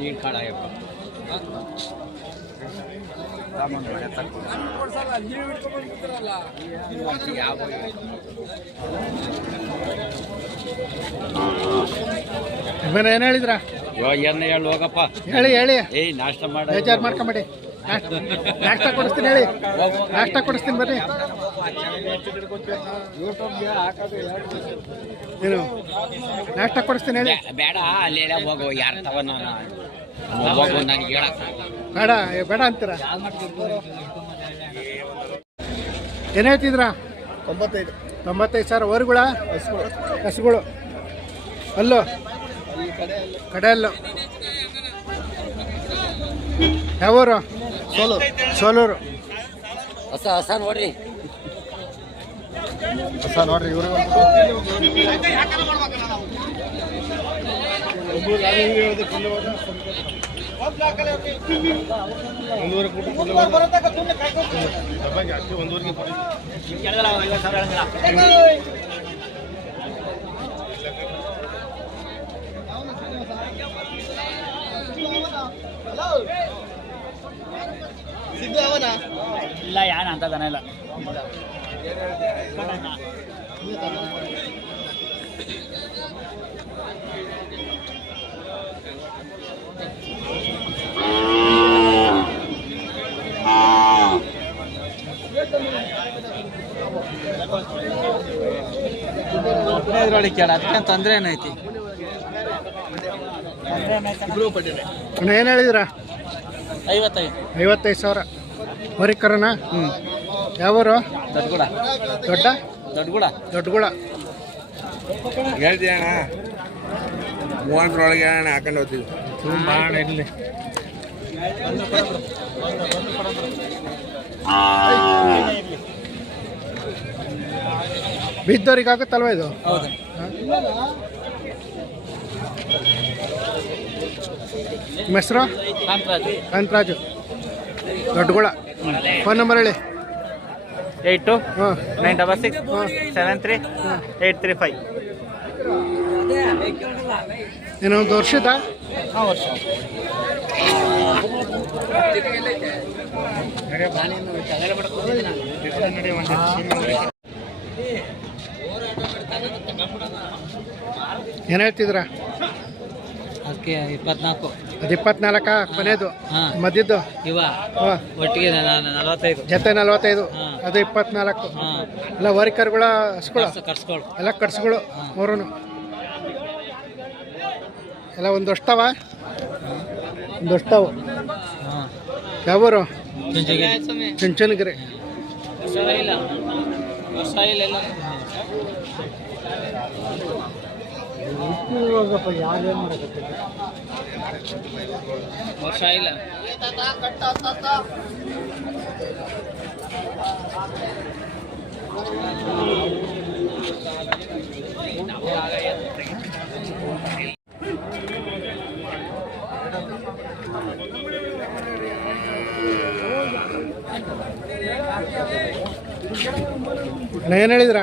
ಈ ಕಾಳಾಯಪ್ಪ ಯಾವ ಇವ್ರು ಏನು ಹೇಳಿದ್ರ? ಇವಾಗ ಏನ್ ಹೇಳು ಹೋಗಪ್ಪ. ಹೇಳಿ ಹೇಳಿ. ಏಯ್ ನಾಷ್ಟ ಮಾಡಿ. ಬೇಜಾರು ಮಾಡ್ಕೊಂಬೇಡಿ. ನಾಷ್ಟ ಕೊಡಿಸ್ತೀನಿ ಹೇಳಿ. ನಾಷ್ಟ ಕೊಡಿಸ್ತೀನಿ ಬನ್ನಿ. ಏನು? ನಾಷ್ಟ ಕೊಡಿಸ್ತೀನಿ ಹೇಳಿ. ಬೇಡ ಅಲ್ಲಿ ಹೇಳ ಹೋಗು ಯಾರು ತವ ನಾನು. ಹೋಗು ನನಗೆ ಹೇಳಕ್ ಬೇಡ ಏ, ಬೇಡ ಅಂತೀರ? ಏನು ಹೇಳ್ತಿದ್ರ ತೊಂಬತ್ತೈದು. ತೊಂಬತ್ತೈದು ಸಾವಿರ. ಹೊರಗುಳ? ಹಸುಗಳು. ಅಲ್ಲೋ ಕಡೆ ಅಲ್ಲೋ ಯಾವೂರು? ಸೋಲು ಸೋಲೂರು. ಹೊಸ ಹೊಸ ನೋಡ್ರಿ. ಹೊಸ ನೋಡ್ರಿ ಇವ್ರಿಗೆ ಒಂದೂವರೆ ಕೋಟಿ ಒಂದೂವರೆಗೆ ಅಂತ ದನ ಇಲ್ಲ. ಕೇಳ ಅದಕ್ಕೆ ತೊಂದರೆ ಏನೈತಿ? ಅಣ್ಣ ಏನು ಹೇಳಿದ್ರ? ಐವತ್ತೈದು. ಐವತ್ತೈದು ಸಾವಿರ. ಹೊರಿಕರನ? ಹ್ಞೂ ಯಾವೂರು? ದೊಡ್ಡ ದೊಡ್ಡ? ದೊಡ್ಡಗುಡ ದೊಡ್ಡಗುಡ ಹೇಳ್ತೀಯ ಅಣ್ಣ ಮೂವತ್ತರೊಳಗೆ ಅಣ್ಣ ಹಾಕೊಂಡು ಹೋಗ್ತೀವಿ. ಮಾಡೋಣ ಇಲ್ಲಿ. ಬಿದ್ದವ್ರಿಗೆ ಹಾಕುತ್ತಲ್ವ ಇದು? ಹೌದು. ನಿಮ್ಮ ಹೆಸರು? ಕಾಂತರಾಜು. ಕಾಂತರಾಜು. ದೊಡ್ಡಗುಳ. ಫೋನ್ ನಂಬರ್ ಹೇಳಿ. Eight two nine double six seven three eight three five. ಏನೋ ಒಂದು ವರ್ಷದ ಹಾಂ ವರ್ಷ. ಏನು ಹೇಳ್ತಿದ್ರ ಅದಕ್ಕೆ ಇಪ್ಪತ್ನಾಲ್ಕು. ಅದು ಇಪ್ಪತ್ನಾಲ್ಕ ಕೊನೆಯದು ಹಾಂ. ಮಧ್ಯದ್ದು ಇವ ಹಾಂ. ಒಟ್ಟಿಗೆ ನಾನು ನಲವತ್ತೈದು. ಜೊತೆ ನಲ್ವತ್ತೈದು ಹಾಂ. ಅದು ಇಪ್ಪತ್ನಾಲ್ಕು. ಹಾಂ. ಎಲ್ಲ ವರ್ಕರ್ಗಳ ಹಸ್ಗಳು ಕಟ್ಸ್ಕೊಳು ಎಲ್ಲ ಕಟ್ಸ್ಗಳು ಮೂರೂ ಎಲ್ಲ ಒಂದು ಅಷ್ಟವ? ಒಂದು ಅಷ್ಟವು. ಹಾಂ. ಯಾವೂರು? ಚುಂಚನಗಿರಿ. ವರ್ಷ ಇಲ್ಲ. ವರ್ಷ ಇಲ್ಲ ಎಲ್ಲ ವರ್ಷ ಇಲ್ಲ. ಅಣ್ಣ ಏನು ಹೇಳಿದ್ರ?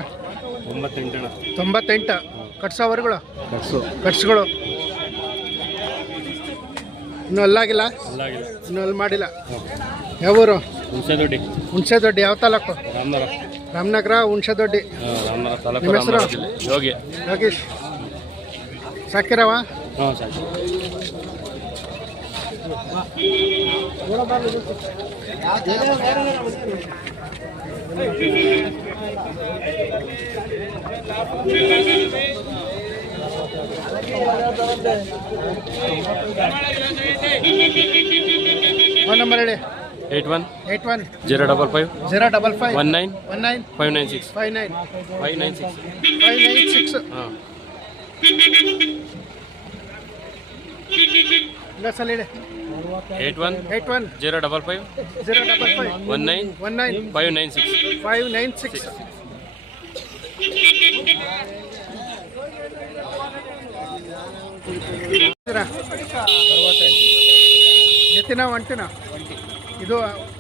ತೊಂಬತ್ತೆಂಟು ಅಣ್ಣ. ತೊಂಬತ್ತೆಂಟು ಕಟ್ಸು. ಕಟ್ಸ್ಗಳು ಇನ್ನೂ ಅಲ್ಲಾಗಿಲ್ಲ? ಅಲ್ಲಾಗಿಲ್ಲ. ಇನ್ನೂ ಅಲ್ಲಿ ಮಾಡಿಲ್ಲ. ಯಾವೂರು? ಹುಣಸೆ ದೊಡ್ಡಿ ಹುಣಸೆ ದೊಡ್ಡಿ ಯಾವ ತಾಲೂಕು? ರಾಮನಗರ. ರಾಮನಗರ ಹುಣಸೆ ದೊಡ್ಡಿ ರಾಮನಗರ ತಾಲೂಕು ನಿಮ್ಮ ಹೆಸರು? ರಾಮನಗರ ಜಿಲ್ಲೆ. ಯೋಗಿ. ಯೋಗೀಶ್. ಸಾಕಿರವ? ಹಾಂ ಸಾಕು. ಫೋನ್ ನಂಬರ್ ಹೇಳಿ. Eight one eight one zero double five zero double five one nine one nine five nine six five nine five nine six five nine six ಹಾಂ ಇನ್ನೊಂದ್ಸಲ ಹೇಳಿ. Eight one eight one zero double five zero double five one nine one nine five nine six five nine six ಎತ್ತಿನ ಒಂಟಿನ? ಇದು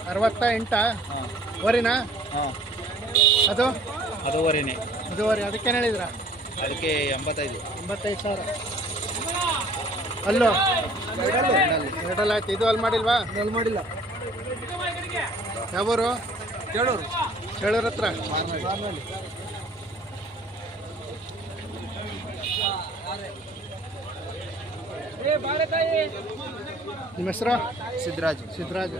ಅರವತ್ತ ಎಂಟ ವರಿನ ಅದು? ಅದು ಅದುವರೆನೇ ಅದುವರೆ ಅದಕ್ಕೇನು ಹೇಳಿದ್ರ? ಅದಕ್ಕೆ ಎಂಬತ್ತೈದು. ಎಂಬತ್ತೈದು ಸಾವಿರ. ಅಲ್ಲೋ. ಎರಡಲ್ಲ ಆಯ್ತು. ಇದು ಅಲ್ಲಿ ಮಾಡಿಲ್ವಾ? ಅಲ್ಲಿ ಮಾಡಿಲ್ಲ ಯಾವೂರು? ಕೇಳೂರು. ಕೇಳೂರ್ ಹತ್ರ. ನಿಮ್ಮ ಹೆಸರು? ಸಿದ್ದರಾಜ್ ಸಿದ್ದರಾಜ್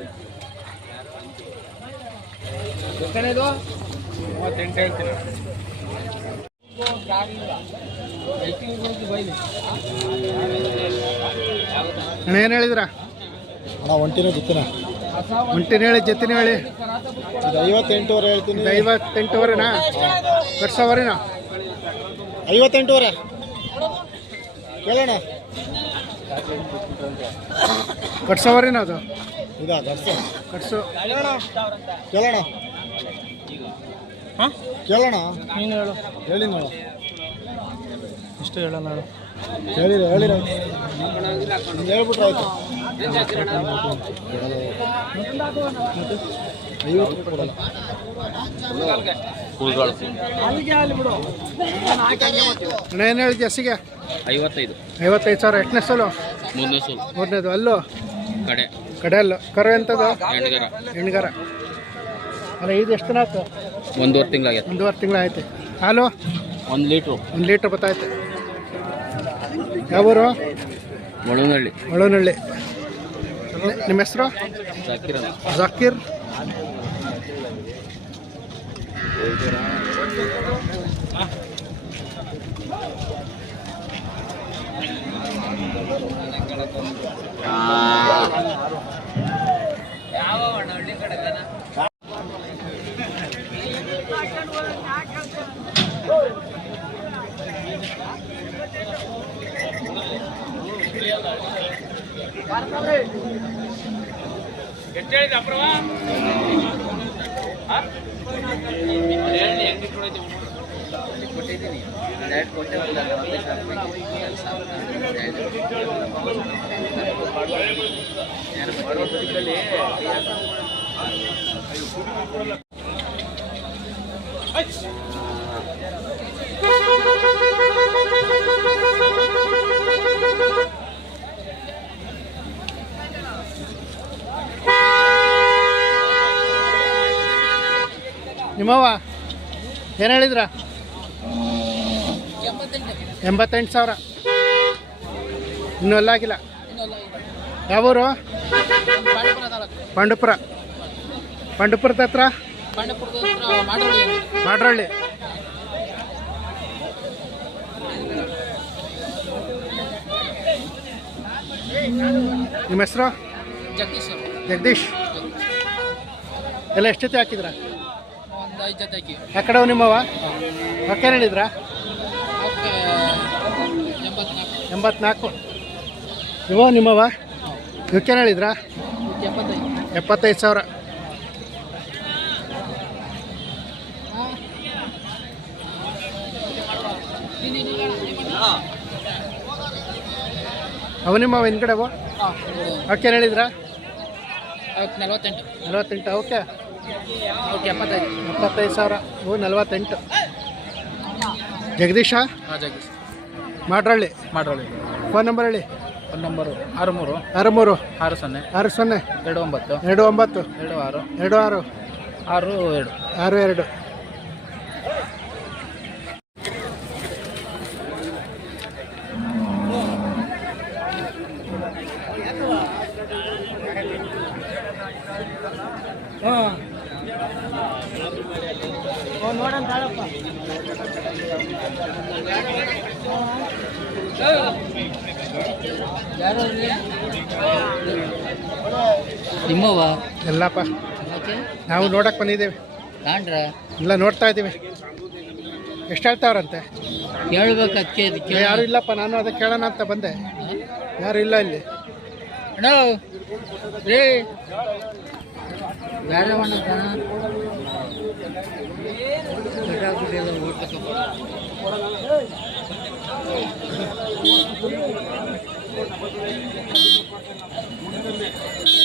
ಮೂವತ್ತೆಂಟು ಹೇಳ್ತೀನಿ ಏನು ಹೇಳಿದ್ರ? ಅಣ್ಣ ಒಂಟಿನ ಜೊತೆನ. ಒಂಟಿನ ಹೇಳಿ ಜೊತಿನ ಹೇಳಿ. ಇದು ಐವತ್ತೆಂಟುವರೆ ಹೇಳ್ತೀನಿ. ಐವತ್ತೆಂಟುವರೆನಾ? ಕಟ್ಸೋವರೆನಾ ಐವತ್ತೆಂಟುವರೆ. ಕೇಳೋಣ. ಕಟ್ಸವರೇನ ಅದು? ಇದಾ ಗರ್ಸು ಕಟ್ಸು ಕೇಳೋಣ. ಹಾಂ? ಕೇಳೋಣ. ನೀನು ಹೇಳು. ಹೇಳಿ ನಾವು. ಇಷ್ಟು ಹೇಳೋಣ ಹೇಳಿರಿ ಹೇಳಿರ. ಹೇಳ್ಬಿಟ್ರೆ ಆಯ್ತು. ಐವತ್ತು ಕೊಡಲ್ಲ ಏನು ಹೇಳಿ ಜಸ್ಸಿಗೆ ಐವತ್ತೈದು. ಐವತ್ತೈದು ಸಾವಿರ ಎಷ್ಟನೇ ಸಲ? ಮೂರನೇ ಸೋಲು. ಮೂರನೇದು ಅಲ್ಲೋ? ಕಡೆ. ಕಡೆ ಅಲ್ಲೋ? ಕರೆ ಎಂಥದ್ದು? ಹೆಣ್ಗರ. ಹೆಣ್ಗಾರ. ಅಲ್ಲ ಇದು ಎಷ್ಟು ದಿನ ಆಯ್ತು? ಒಂದೂವರೆ ತಿಂಗಳಾಗೈತೆ. ಒಂದೂವರೆ ತಿಂಗಳು ಆಯ್ತು ಹಾಲು? ಒಂದು ಲೀಟ್ರು. ಒಂದು ಲೀಟ್ರ್ ಬತ್ತಾಯ್ತು ಯಾವೂರು? ಮೊಳನಹಳ್ಳಿ ಒಳನಹಳ್ಳಿ ನಿಮ್ಮ ಹೆಸರು? ಸಾಕಿರ ಜಾಕೀರ್ ಎಷ್ಟು ಹೇಳಿದ ಅಪ್ರವ ಹೆಂಗೆ ಕೊಟ್ಟಿದ್ದೀನಿ ಡೈರೆಕ್ಟ್ ಕೊಟ್ಟೆ ಮಾಡ್ಬೋದು ನಿಮ್ಮವ್ವ ಏನು ಹೇಳಿದ್ರ? ಎಂಬತ್ತೆಂಟು ಸಾವಿರ. ಇನ್ನೂ ಅಲ್ಲಾಗಿಲ್ಲ. ಯಾವೂರು? ಪಂಡುಪುರ. ಪಂಡುಪುರದ ಹತ್ರ? ಮಾಡ್ರಳ್ಳಿ. ನಿಮ್ಮ ಹೆಸರು? ಜಗದೀಶ್ ಜಗದೀಶ್. ಎಲ್ಲ ಎಷ್ಟೊತ್ತಿ ಹಾಕಿದ್ರ? ಒಂದು ಐದು ಜೊತೆ ಹಾಕಿ ಯಾಕಡೆ ನಿಮ್ಮವ ರೊಕ್ಕ ಹೇಳಿದ್ರ? ಓಕೆ ಎಂಬತ್ನಾಲ್ಕು. ಇವ ನಿಮ್ಮವ? ಇವಕ್ಕೇನು ಹೇಳಿದ್ರ? ಎಪ್ಪತ್ತೈದು. ಎಪ್ಪತ್ತೈದು ಸಾವಿರ. ಅವ ನಿಮ್ಮವ ಹಿಂದ್ಗಡೆ ಅವಕ್ಕೇನು ಹೇಳಿದ್ರ? ಅವಕ್ಕೆ ನಲ್ವತ್ತೆಂಟು. ಓಕೆ ಓಕೆ ಎಪ್ಪತ್ತೈದು. ಎಪ್ಪತ್ತೈದು ಸಾವಿರ. ಓ ನಲವತ್ತೆಂಟು. ಜಗದೀಶ? ಹಾಂ ಜಗದೀಶ್. ಮಾಡ್ರಳ್ಳಿ. ಮಾಡೋಳಿ ಫೋನ್ ನಂಬರ್ ಹೇಳಿ. ಫೋನ್ ನಂಬರು ಆರು ಮೂರು ಆರು ಮೂರು ಆರು ಸೊನ್ನೆ. ಆರು ಸೊನ್ನೆ. ಎರಡು ಒಂಬತ್ತು. ಎರಡು ಒಂಬತ್ತು. ಎರಡು ಆರು. ಎರಡು ಆರು. ಆರು ಎರಡು. ಆರು ಎರಡು. ನಿಮ್ಮವ ಎಲ್ಲಪ್ಪ. ನಾವು ನೋಡಕ್ಕೆ ಬಂದಿದ್ದೇವೆ. ತಾಂಡ್ರ ಇಲ್ಲ ನೋಡ್ತಾ ಇದ್ದೀವಿ. ಎಷ್ಟು ಹೇಳ್ತಾವ್ರಂತೆ? ಕೇಳ್ಬೇಕು ಅದಕ್ಕೆ ಅದಕ್ಕೆ ಯಾರು ಇಲ್ಲಪ್ಪ ನಾನು ಅದಕ್ಕೆ ಕೇಳೋಣ ಅಂತ ಬಂದೆ. ಯಾರು ಇಲ್ಲ ಇಲ್ಲಿ. ಅಣ್ಣ ರೀ. ಬೇರೆ ಮಣ್ಣ করতে পারবে না